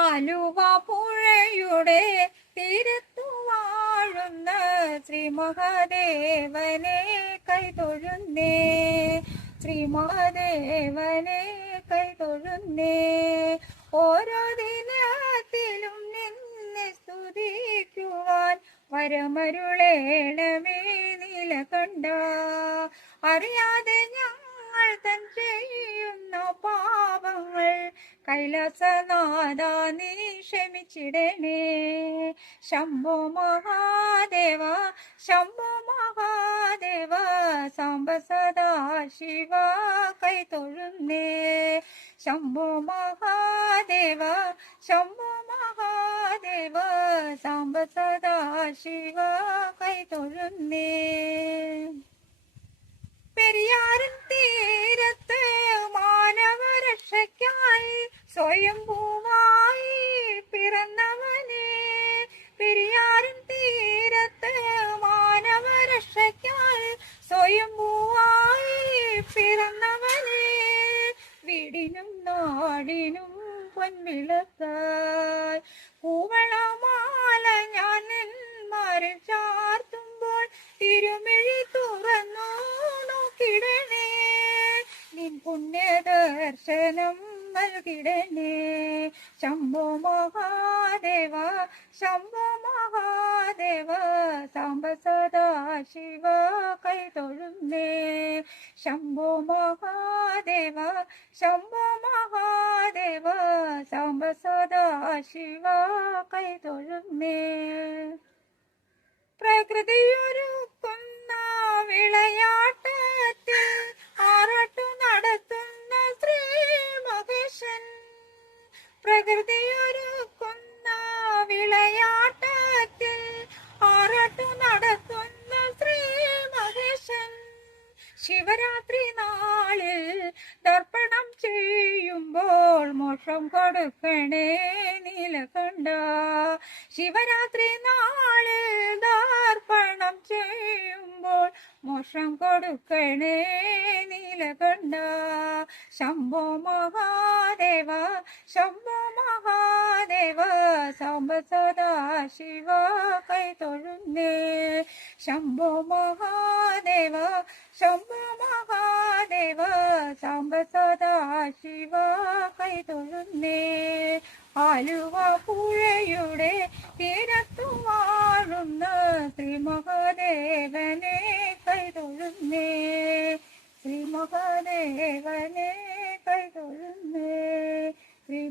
ആലുവ പുഴയുടെ തീരത്തു വാഴുന്ന ശ്രീ മഹാദേവനെ കൈതൊഴുന്നേ, ശ്രീ മഹാദേവനെ കൈതൊഴുന്നേ. ഓരോ ദിനത്തിലും നിന്നെ സ്തുതിക്കുവാൻ വരമരുളേണമേ നീലകണ്ഠ. അറിയാതെ ഞങ്ങൾ തൻ ചെയ്യുന്ന പാപങ്ങൾ കൈലാസനാഥ നീ ക്ഷമിച്ചിടണേ. ശംഭോ മഹാദേവ, ശംഭോ മഹാദേവ, സാംബ സദാ ശിവ കൈതൊഴുന്നേ. ശംഭോ മഹാദേവ, ശംഭോ മഹാദേവ, സാംബ സദാ ശിവ കൈതൊഴുന്നേ. പെരിയാറിൻ തീരത്ത് മാനവരക്ഷയ്ക്കായി സ്വയംഭൂവായി പിറന്നവനെ, പെരിയാറിൻ തീരത്ത് മാനവരക്ഷയ്ക്കായി സ്വയംഭൂവായി പിറന്നവനെ, വീടിനും നാടിനും പൊൻവിളക്കായി പൂവളമാല ഞാൻ നെന്മാരിൽ ചാർത്തുമ്പോൾ തിരുമിഴി തുറന്നു നോക്കിടണേ, നിൻ പുണ്യദർശനം നൽകിടണേ. ശംഭോ മഹാദേവ, ശംഭോ മഹാദേവ, സാംബ സദാ ശിവ കൈതൊഴുന്നേ. ശംഭോ മഹാദേവ, ശംഭോ മഹാദേവ, സാംബ സദാ ശിവ കൈതൊഴുന്നേ. പ്രകൃതിയൊരുക്കുന്ന വിളയാട്ടത്തിൽ ആറാട്ടു നടത്തുന്ന ശ്രീ മഹേശൻ, പ്രകൃതിയൊരുക്കുന്ന വിളയാട്ടത്തിൽ ആറാട്ടു നടത്തുന്ന ശ്രീ മഹേശൻ, ശിവരാത്രി നാളിൽ ദർപ്പണം ചെയ്യുമ്പോൾ മോക്ഷം കൊടുക്കണേ നീലകണ്ഠ. ശിവരാത്രി നാളിൽ ദർപ്പണം ചെയ്യുമ്പോൾ മോക്ഷം കൊടുക്കണേ നീലകണ്ഠ. ശംഭോ മഹാദേവ, ശംഭോ മഹാദേവ, സാംബ സദാ ശിവ കൈതൊഴുന്നേ. ശംഭോ മഹാദേവ, ശംഭോ മഹാദേവ, സാംബ സദാ ശിവ കൈതൊഴുന്നേ. ആലുവ പുഴയുടെ തീരത്തു വാഴുന്ന ശ്രീ മഹാദേവനെ കൈതൊഴുന്നേ, ശ്രീ മഹാദേവനെ കൈതൊഴുന്നേ, ശ്രീ